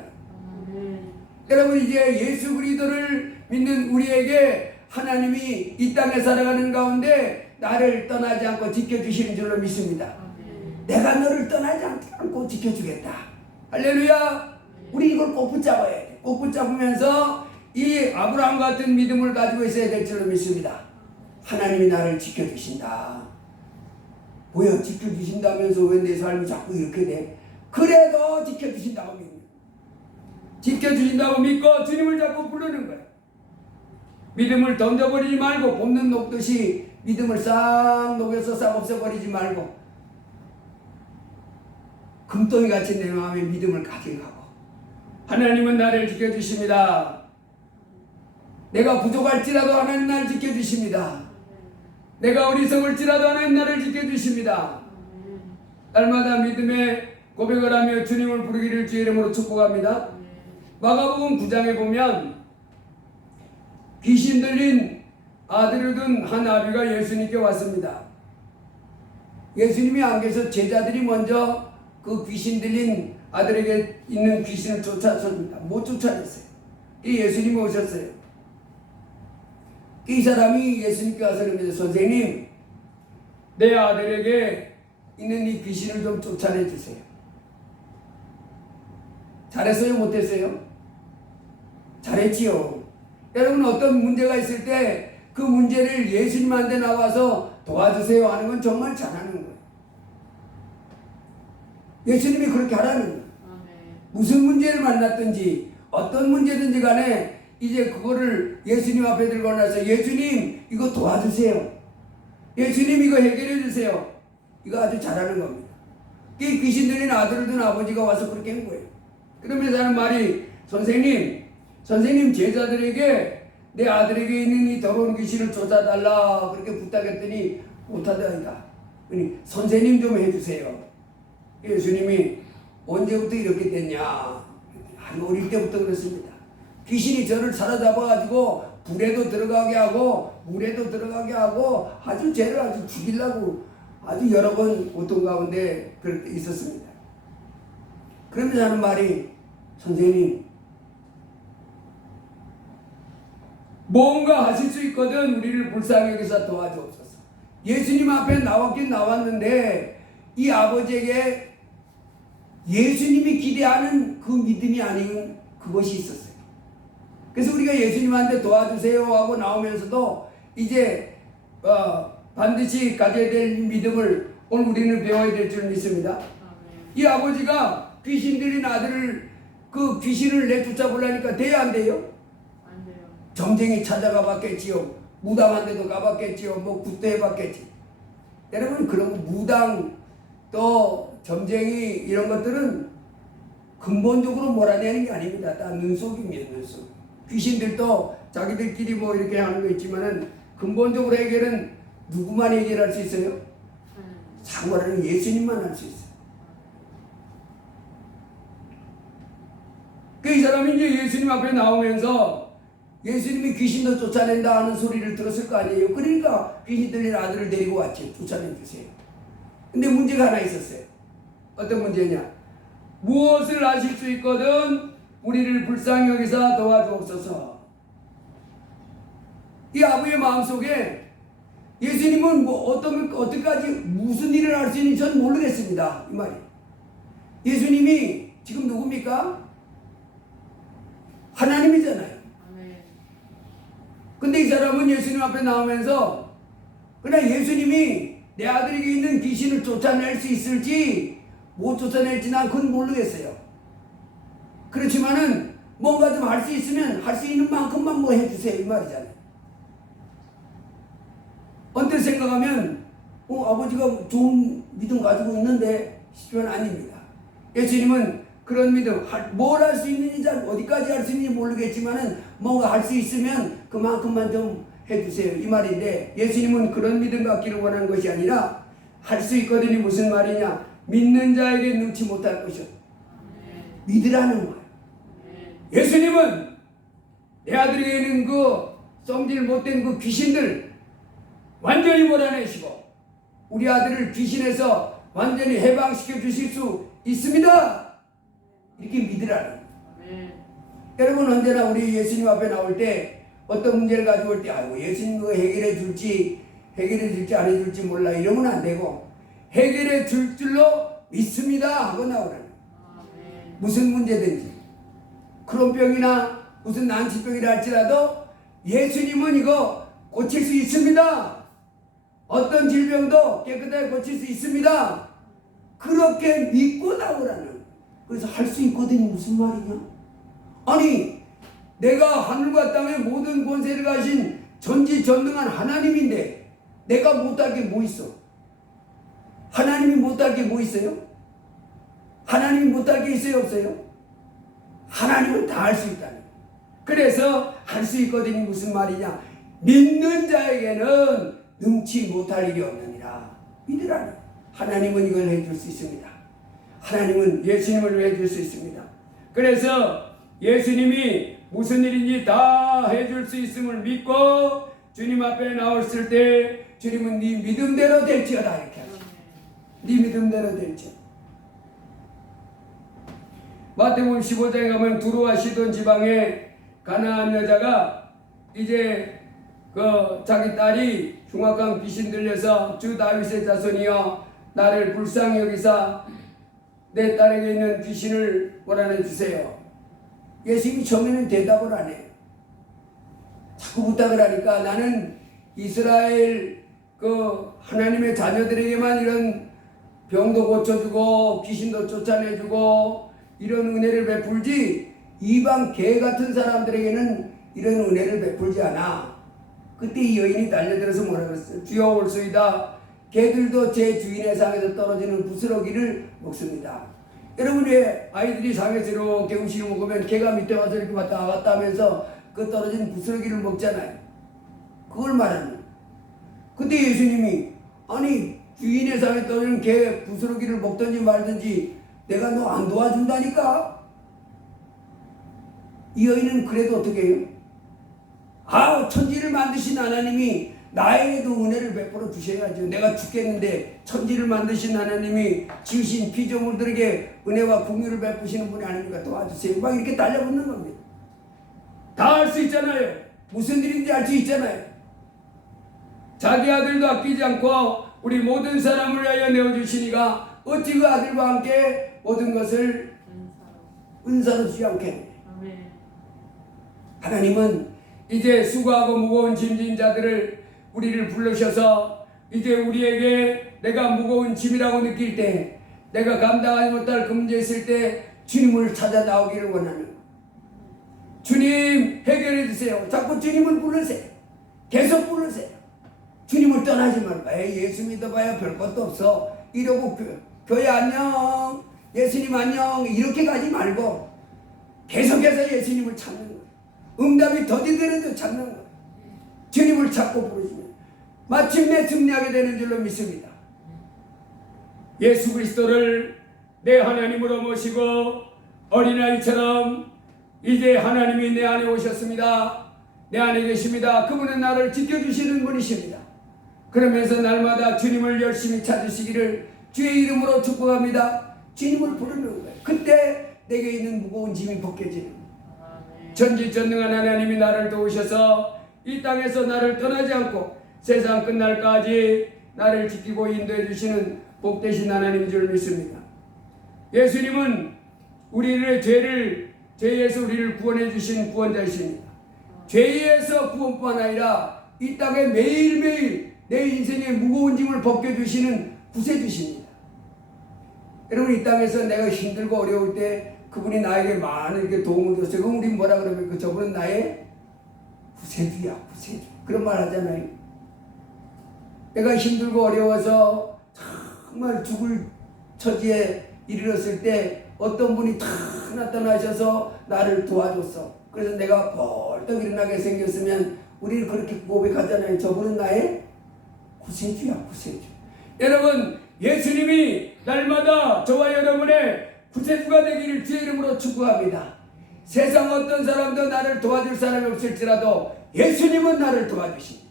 여러분, 이제 예수 그리스도를 믿는 우리에게 하나님이 이 땅에 살아가는 가운데 나를 떠나지 않고 지켜주시는 줄로 믿습니다. 내가 너를 떠나지 않고 지켜주겠다. 할렐루야. 우리 이걸 꼭 붙잡아야 돼. 꼭 붙잡으면서 이 아브라함 같은 믿음을 가지고 있어야 될 줄로 믿습니다. 하나님이 나를 지켜주신다. 뭐야, 지켜주신다면서 왜 내 삶이 자꾸 이렇게 돼? 그래도 지켜주신다고 믿습니다. 지켜주신다고 믿고 주님을 자꾸 부르는 거예요. 믿음을 던져버리지 말고, 봄눈 녹듯이 믿음을 싹 녹여서 싹 없애버리지 말고, 금덩이같이 내 마음에 믿음을 가져가고, 하나님은 나를 지켜주십니다. 내가 부족할지라도 하나님 나를 지켜주십니다. 내가 어리석을지라도 하나님 나를 지켜주십니다. 날마다 믿음의 고백을 하며 주님을 부르기를 주의 이름으로 축복합니다. 마가복음 9장에 보면 귀신 들린 아들을 둔 한 아비가 예수님께 왔습니다. 예수님이 안 계셔서 제자들이 먼저 그 귀신 들린 아들에게 있는 귀신을 쫓아섭니다. 못 쫓아냈어요. 예수님이 오셨어요. 이 사람이 예수님께 와서 그럽니다. 선생님, 내 아들에게 있는 이 귀신을 좀 쫓아내 주세요. 잘했어요? 못했어요? 잘했지요. 여러분, 어떤 문제가 있을 때 그 문제를 예수님한테 나와서 도와주세요 하는 건 정말 잘하는 거예요. 예수님이 그렇게 하라는 거예요. 무슨 문제를 만났든지 어떤 문제든지 간에 이제 그거를 예수님 앞에 들고 나서 예수님 이거 도와주세요. 예수님 이거 해결해 주세요. 이거 아주 잘하는 겁니다. 이 귀신 들린 아들을 둔 아버지가 와서 그렇게 한 거예요. 그러면서 하는 말이 선생님 제자들에게 내 아들에게 있는 이 더러운 귀신을 쫓아달라 그렇게 부탁했더니 못하다니까. 선생님 좀 해주세요. 예수님이 언제부터 이렇게 됐냐? 아주 어릴 때부터 그렇습니다. 귀신이 저를 사로잡아가지고 불에도 들어가게 하고 물에도 들어가게 하고 아주 죄를 아주 죽이려고 아주 여러 번 고통 가운데 그렇게 있었습니다. 그러면서 하는 말이 선생님 뭔가 하실 수 있거든 우리를 불쌍히 여기서 도와주옵소서. 예수님 앞에 나왔긴 나왔는데 이 아버지에게 예수님이 기대하는 그 믿음이 아닌 그것이 있었어요. 그래서 우리가 예수님한테 도와주세요 하고 나오면서도 이제 반드시 가져야 될 믿음을 오늘 우리는 배워야 될 줄 믿습니다. 이 아버지가 귀신 들린 아들을 그 귀신을 내쫓아보려니까 돼야 안 돼요? 안 돼요. 점쟁이 찾아가 봤겠지요. 무당한 데도 가봤겠지요. 뭐 굿도 해봤겠지. 여러분, 그런 무당 또 점쟁이 이런 것들은 근본적으로 몰아내는 게 아닙니다. 다 눈속임이에요. 눈속. 귀신들도 자기들끼리 뭐 이렇게 하는 거 있지만은 근본적으로 해결은 누구만 해결할 수 있어요? 상관은 예수님만 할 수 있어요. 이 사람이 이제 예수님 앞에 나오면서 예수님이 귀신도 쫓아낸다 하는 소리를 들었을 거 아니에요. 그러니까 귀신 들린 아들을 데리고 왔지. 쫓아내주세요. 근데 문제가 하나 있었어요. 어떤 문제냐? 무엇을 하실 수 있거든 우리를 불쌍히 여기서 도와주옵소서. 이 아버지의 마음속에 예수님은 뭐 어떻게까지 무슨 일을 할 수 있는지 저는 모르겠습니다. 이 말이. 예수님이 지금 누굽니까? 하나님이잖아요. 근데 이 사람은 예수님 앞에 나오면서 그냥 예수님이 내 아들에게 있는 귀신을 쫓아낼 수 있을지 못 쫓아낼지 난 그건 모르겠어요. 그렇지만은 뭔가 좀 할 수 있으면 할 수 있는 만큼만 뭐 해주세요 이 말이잖아요. 언뜻 생각하면 아버지가 좋은 믿음 가지고 있는데 싶으면 아닙니다. 예수님은 그런 믿음, 뭘 할 수 있는지 어디까지 할 수 있는지 모르겠지만은 뭔가 할 수 있으면 그만큼만 좀 해주세요 이 말인데, 예수님은 그런 믿음 갖기를 원하는 것이 아니라 할 수 있거든이 무슨 말이냐? 믿는 자에게 능치 못할 것이요 믿으라는 말. 예수님은 내 아들에게 있는 그 성질 못된 그 귀신들 완전히 몰아내시고 우리 아들을 귀신에서 완전히 해방시켜 주실 수 있습니다. 이렇게 믿으라는. 여러분 언제나 우리 예수님 앞에 나올 때 어떤 문제를 가지고 올 때 아이고 예수님 그거 해결해 줄지 안 해줄지 몰라 이러면 안 되고 해결해 줄 줄로 믿습니다 하고 나오라는. 무슨 문제든지 크론병이나 무슨 난치병이라 할지라도 예수님은 이거 고칠 수 있습니다. 어떤 질병도 깨끗하게 고칠 수 있습니다. 그렇게 믿고 나오라는. 그래서 할 수 있거든요. 무슨 말이냐? 아니 내가 하늘과 땅의 모든 권세를 가신 전지전능한 하나님인데 내가 못할 게 뭐 있어? 하나님이 못할 게 뭐 있어요? 하나님이 못할 게 있어요? 없어요? 하나님은 다 할 수 있다는. 그래서 할 수 있거든요. 무슨 말이냐? 믿는 자에게는 능치 못할 일이 없느니라. 믿으라니. 하나님은 이걸 해줄 수 있습니다. 하나님은 예수님을 해줄 수 있습니다. 그래서 예수님이 무슨 일인지 다 해줄 수 있음을 믿고 주님 앞에 나왔을 때 주님은 네 믿음대로 될지어다 이렇게 하죠. 네 믿음대로 될지어다. 마태복음 15장에 가면 두루와 시돈 지방에 가나안 여자가 이제 그 자기 딸이 흉악한 귀신 들려서 주 다윗의 자손이여 나를 불쌍히 여기사 내 딸에게 있는 귀신을 몰아내 주세요. 예수님이 처음에는 대답을 안 해요. 자꾸 부탁을 하니까 나는 이스라엘 그 하나님의 자녀들에게만 이런 병도 고쳐주고 귀신도 쫓아내주고 이런 은혜를 베풀지 이방 개 같은 사람들에게는 이런 은혜를 베풀지 않아. 그때 이 여인이 달려들어서 뭐라 그랬어요? 주여 올소이다. 개들도 제 주인의 상에서 떨어지는 부스러기를 먹습니다. 여러분의 아이들이 상에서 이렇게 음식을 먹으면 개가 밑에 와서 이렇게 왔다 갔다 하면서 그 떨어진 부스러기를 먹잖아요. 그걸 말하는 거예요. 근데 예수님이 아니 주인의 상에 떨어지는 개 부스러기를 먹든지 말든지 내가 너 안 도와준다니까. 이 여인은 그래도 어떻게 해요? 천지를 만드신 하나님이 나에게도 은혜를 베풀어 주셔야죠. 내가 죽겠는데 천지를 만드신 하나님이 지으신 피조물들에게 은혜와 긍휼을 베푸시는 분이 아닙니까? 도와주세요. 막 이렇게 달려붙는 겁니다. 다 할 수 있잖아요. 무슨 일인지 알 수 있잖아요. 자기 아들도 아끼지 않고 우리 모든 사람을 위하여 내어주시니가 어찌 그 아들과 함께 모든 것을 은사로 주지 않겠느냐. 하나님은 이제 수고하고 무거운 짐진 자들을 우리를 부르셔서 이제 우리에게 내가 무거운 짐이라고 느낄 때 내가 감당하지 못할 그 문제 있을 때 주님을 찾아 나오기를 원하는. 주님 해결해 주세요. 자꾸 주님을 부르세요. 계속 부르세요. 주님을 떠나지 말고 예수 믿어봐야 별 것도 없어 이러고 교회 안녕 예수님 안녕 이렇게 가지 말고 계속해서 예수님을 찾는 거예요. 응답이 더디더라도 찾는 거예요. 주님을 찾고 부르시면 마침내 승리하게 되는 줄로 믿습니다. 예수 그리스도를 내 하나님으로 모시고 어린아이처럼 이제 하나님이 내 안에 오셨습니다. 내 안에 계십니다. 그분은 나를 지켜주시는 분이십니다. 그러면서 날마다 주님을 열심히 찾으시기를 주의 이름으로 축복합니다. 주님을 부르는 거예요. 그때 내게 있는 무거운 짐이 벗겨지는 거예요. 전지전능한 하나님이 나를 도우셔서 이 땅에서 나를 떠나지 않고 세상 끝날까지 나를 지키고 인도해 주시는 복되신 하나님인 줄 믿습니다. 예수님은 우리의 죄에서 우리를 구원해 주신 구원자이십니다. 죄에서 구원뿐만 아니라 이 땅에 매일매일 내 인생의 무거운 짐을 벗겨주시는 구세주십니다. 여러분 이 땅에서 내가 힘들고 어려울 때 그분이 나에게 많은 이렇게 도움을 줬어요. 그럼 우리 뭐라 그러면 저분은 나의 구세주야 구세주. 그런 말 하잖아요. 내가 힘들고 어려워서 정말 죽을 처지에 이르렀을 때 어떤 분이 다 나타나셔서 나를 도와줬어. 그래서 내가 벌떡 일어나게 생겼으면 우리는 그렇게 고백하잖아요. 저분은 나의 구세주야 구세주. 여러분 예수님이 날마다 저와 여러분의 구세주가 되기를 주의 이름으로 축복합니다. 세상 어떤 사람도 나를 도와줄 사람이 없을지라도 예수님은 나를 도와주십니다.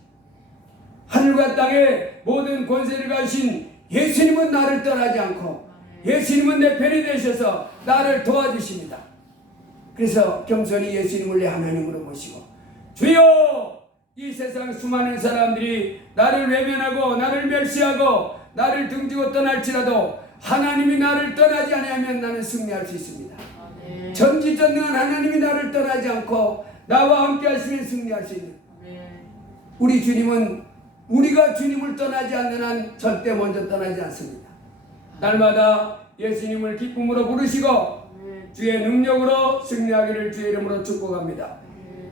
하늘과 땅의 모든 권세를 가신 예수님은 나를 떠나지 않고 예수님은 내 편이 되셔서 나를 도와주십니다. 그래서 겸손히 예수님을 내 하나님으로 모시고 주여, 이 세상 수많은 사람들이 나를 외면하고 나를 멸시하고 나를 등지고 떠날지라도 하나님이 나를 떠나지 아니하면 나는 승리할 수 있습니다. 전지전능한 하나님이 나를 떠나지 않고 나와 함께 하시면 승리할 수 있는 우리 주님은 우리가 주님을 떠나지 않는 한 절대 먼저 떠나지 않습니다. 날마다 예수님을 기쁨으로 부르시고 주의 능력으로 승리하기를 주의 이름으로 축복합니다.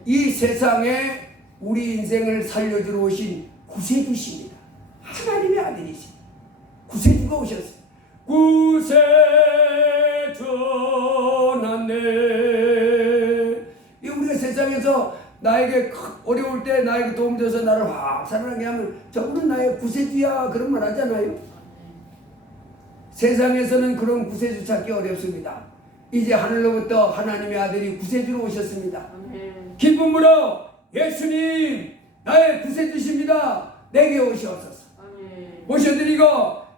이 세상에 우리 인생을 살려주러 오신 구세주십니다. 하나님의 아들이십니다. 구세주가 오셨습니다. 구세주 났네. 우리가 세상에서 나에게 어려울 때 나에게 도움 줘서 나를 확 살아나게 하면 저분은 나의 구세주야 그런 말 하잖아요. 세상에서는 그런 구세주 찾기 어렵습니다. 이제 하늘로부터 하나님의 아들이 구세주로 오셨습니다. 기쁨으로 예수님 나의 구세주십니다. 내게 오시옵소서. 모셔드리고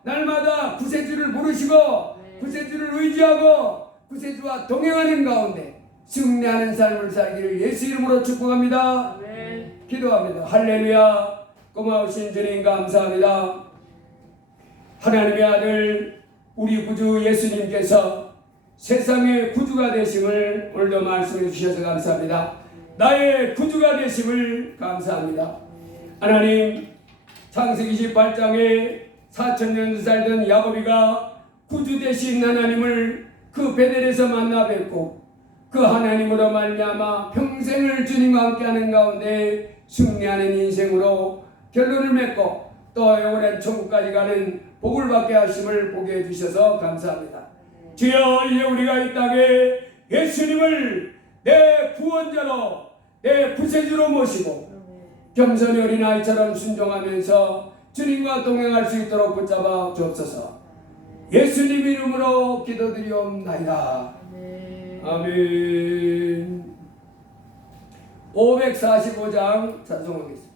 날마다 구세주를 부르시고 구세주를 의지하고 구세주와 동행하는 가운데 승리하는 삶을 살기를 예수 이름으로 축복합니다. 기도합니다. 할렐루야. 고마우신 주님 감사합니다. 하나님의 아들 우리 구주 예수님께서 세상의 구주가 되심을 오늘도 말씀해 주셔서 감사합니다. 나의 구주가 되심을 감사합니다. 하나님, 창세기 28장에 4,000년 살던 야곱이가 구주 되신 하나님을 그 베델에서 만나 뵙고 그 하나님으로 말미암아 평생을 주님과 함께하는 가운데 승리하는 인생으로 결론을 맺고 또 영원한 천국까지 가는 복을 받게 하심을 보게 해주셔서 감사합니다. 주여, 이제 우리가 이 땅에 예수님을 내 구원자로 내 구세주로 모시고 겸손히 어린아이처럼 순종하면서 주님과 동행할 수 있도록 붙잡아 주옵소서. 예수님 이름으로 기도드리옵나이다. 아멘. 545장 찬송하겠습니다.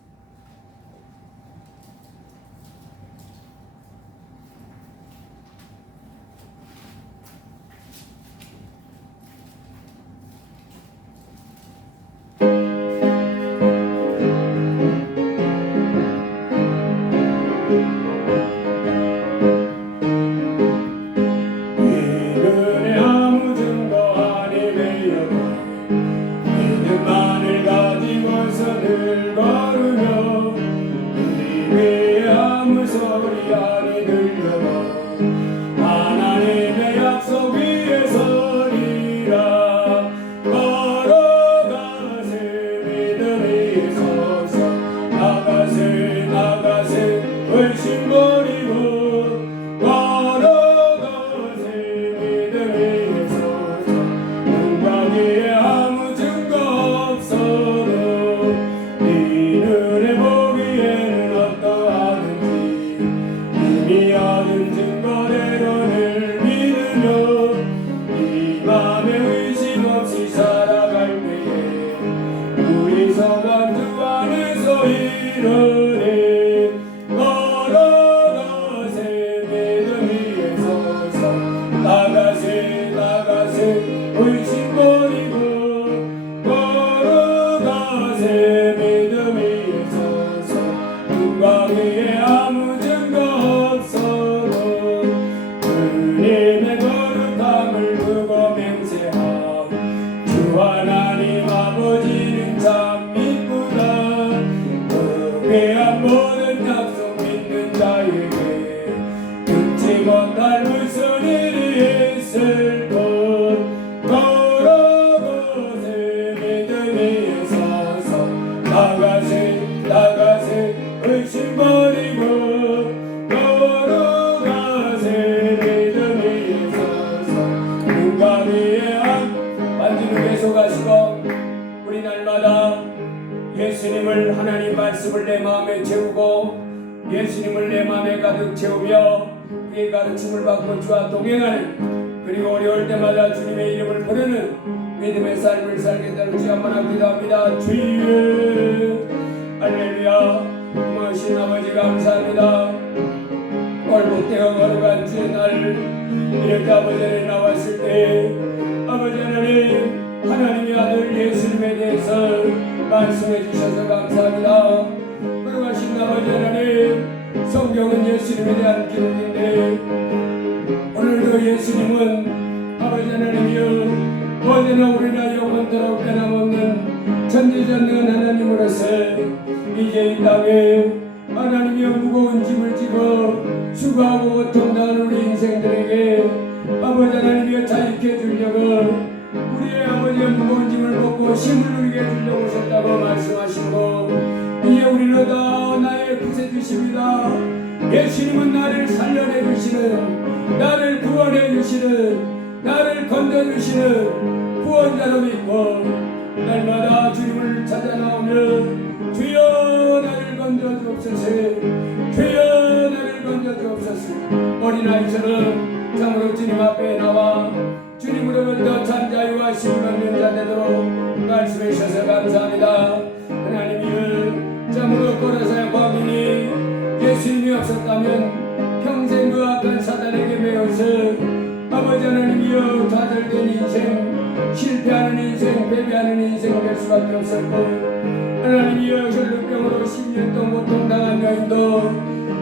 예수님을 하나님 말씀을 내 마음에 채우고 예수님을 내 마음에 가득 채우며 그의 가르침을 받고 주와 동행하는 그리고 어려울 때마다 주님의 이름을 부르는 믿음의 삶을 살겠다는 주 한번 기도합니다. 주여 할렐루야. 주신 아버지 감사합니다. 오늘 복되어 거룩한 주의 날 이렇게 아버지 안에 나왔을 때 아버지 하나님 하나님의 아들 예수님에 대해서 말씀해 주셔서 감사합니다. 거룩하신 아버지 하나님 성경은 예수님에 대한 기록인데 오늘도 예수님은 아버지 하나님이여 언제나 우리나 영원토록 변함없는 전지전능한 하나님으로서 이제 이 땅에 하나님이여 무거운 짐을 지고 수고하고 고통당하는 우리 인생들에게 아버지 하나님이여 자유케 주려고 우리의 아버지의 무거운 짐을 벗고 힘을 누리게 주려고 오셨다고 말씀하시고 이제 우리는 다 나의 구세주십니다. 예수님은 나를 살려내 주시는 나를 구원해 주시는 나를 건져주시는 구원자로 믿고 날마다 주님을 찾아 나오며 주여 나를 건져주옵소서 주여 나를 건져주옵소서 어린아이처럼 참으로 주님 앞에 나와 주님으로부터 참 자유와 힘을 얻는 자 되도록 말씀해 주셔서 감사합니다. 하나님이여 참으로 고라사의 광인이 예수님이 없었다면 평생 그 악한 사단에게 매여서 아버지 하나님이여 좌절된 인생 실패하는 인생 패배하는 인생 될 수밖에 없었고 하나님이여 혈루병으로 10년 동안 고통당한 여인도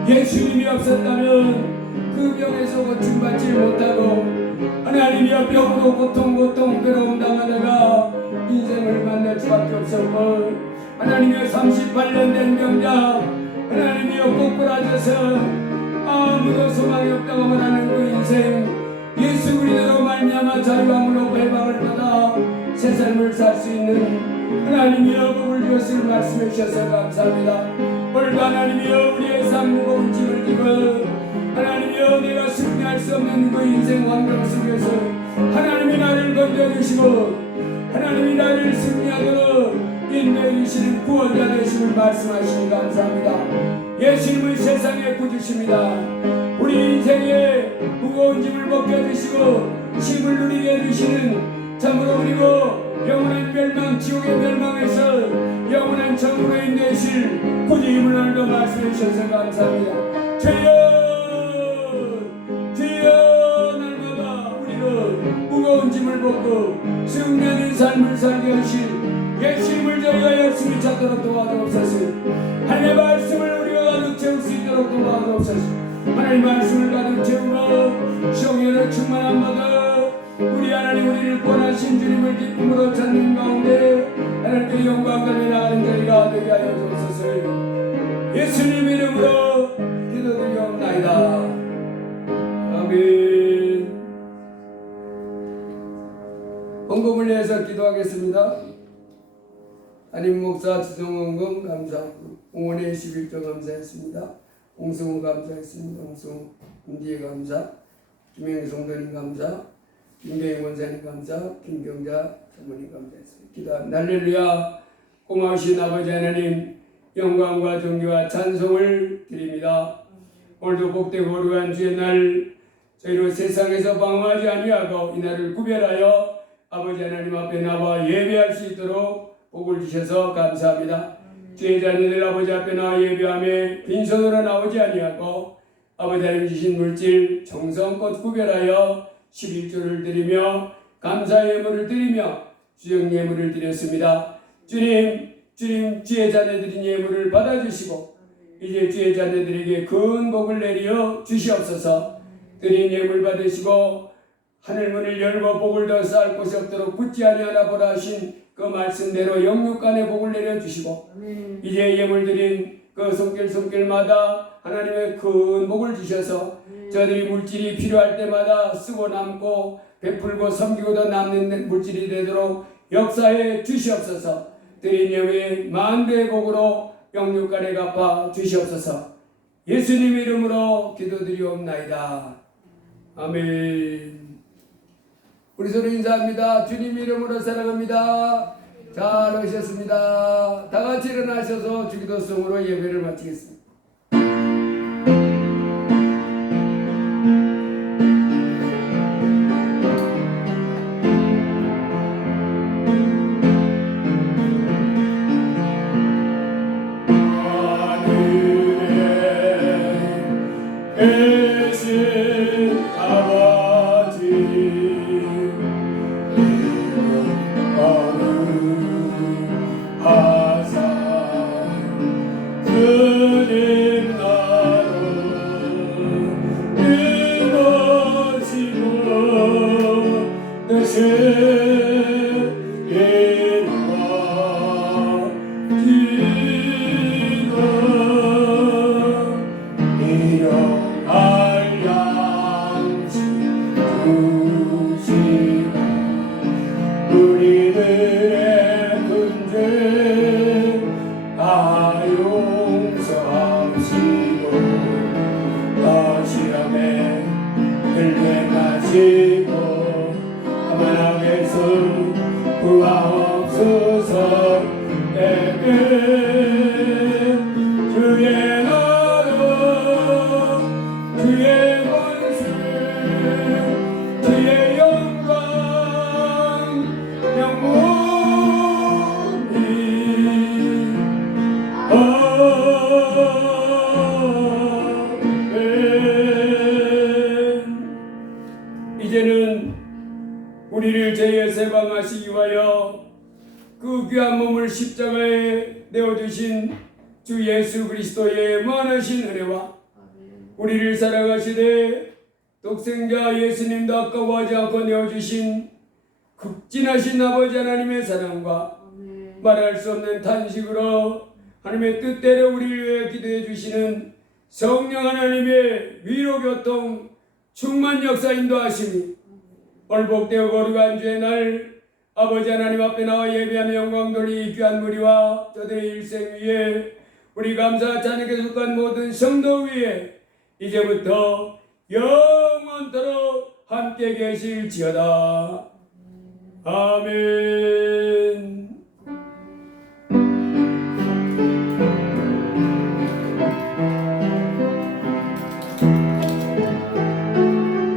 예수님이 없었다면 그 병에서 고침받지 못하고 하나님이여 병으로 고통 괴로움 당하다가 인생을 만날 수밖에 없었고 하나님이여 38년 된 병자 하나님이여 꼬꾸라져서 아무도 소망이 없다고 말하는 그 인생 예수 그리스도로 말미암아 자유함으로 해방을 받아 새 삶을 살 수 있는 하나님이여 복을 주었을 말씀해 주셔서 감사합니다. 오늘도 하나님이여 우리의 삶 무거운 짐을 지고 하나님이여 내가 승리할 수 없는 그 인생 환경 속에서 하나님이 나를 건져주시고 하나님이 나를 승리하도록 인도해 주시는 구원자 되심을 말씀하시니 감사합니다. 예수님은 세상의 구주십니다. 우리 인생의 무거운 짐을 벗겨주시고 힘을 누리게 해주시는 참으로 그리고 영원한 멸망 지옥의 멸망에서 영원한 천국으로 인도하실 구주임을 오늘도 말씀해 주셔서 감사합니다. 주여 날마다 우리는 무거운 짐을 벗고 승리하는 삶을 살게 하실 예수님을 저희가 열심히 찾도록 도와주옵소서. 하나님의 말씀을 우리가 가득 채울 수 있도록 도와주옵소서. 하나님 말씀을 가득 채우며 성령으로 충만함마다 우리 하나님 우리를 권하신 주님을 기쁨으로 찾는 가운데 하나님께 영광을 나가는 저희가 되게 하여 주옵소서. 예수님 이름으로 기도드리옵나이다. 아멘. 헌금을 위해서 기도하겠습니다. 담임 목사 지성원금 감사하고 공원의 11조 감사했습니다. 홍승우 감사했습니다. 홍승우 김지혜 감사, 김영희 성도님 감사, 김경희 원사님 감사, 김경자 사모님 감사했습니다. 기도합니다. 할렐루야. 고마우신 아버지 하나님 영광과 존귀와 찬송을 드립니다. 오늘도 복되고 거룩한 주의 날 저희로 세상에서 방황하지 아니하고 이 날을 구별하여 아버지 하나님 앞에 나와 예배할 수 있도록 복을 주셔서 감사합니다. 주의 자녀들 아버지 앞에 나와 예배함에 빈손으로 나오지 아니하고 아버지 하나님 주신 물질 정성껏 구별하여 11조를 드리며 감사 예물을 드리며 주영 예물을 드렸습니다. 주님 주의 자녀들인 예물을 받아주시고 이제 주의 자녀들에게 큰 복을 내려 주시옵소서. 드린 예물 받으시고 하늘문을 열고 복을 더 쌓을 곳이 없도록 붙지 아니하나 보라 하신 그 말씀대로 영육간에 복을 내려주시고 이제 예물 드린 그 손길마다 하나님의 큰 복을 주셔서 저들이 물질이 필요할 때마다 쓰고 남고 베풀고 섬기고 더 남는 물질이 되도록 역사해 주시옵소서. 드린 예물의 만대의 복으로 영육간에 갚아 주시옵소서. 예수님 이름으로 기도드리옵나이다. 아멘. 우리 서로 인사합니다. 주님 이름으로 사랑합니다. 잘 오셨습니다. 다 같이 일어나셔서 주기도성으로 예배를 마치겠습니다. 하늘 우리들의 큰죄 다 용서하시고 시험에 들게 마시고 하나님께서 구하옵소서. 주의 나라 주의 권세 주의 영광 영원히 이제는 우리를 죄에서 해방하시기 위하여 그 귀한 몸을 십자가에 내어주신 주 예수 그리스도의 무한하신 은혜와 우리를 사랑하시되 독생자 예수님도 아까워하지 않고 내어주신 극진하신 아버지 하나님의 사랑과 말할 수 없는 탄식으로 하나님의 뜻대로 우리를 위해 기도해 주시는 성령 하나님의 위로 교통 충만 역사 인도하심이 오늘 복되어 거룩한 주의 날 아버지 하나님 앞에 나와 예배하며 영광 돌리 귀한 무리와 저들의 일생 위에 우리 감사 찬양에 속한 모든 성도 위에 이제부터 영원토록 함께 계실지어다. 아멘.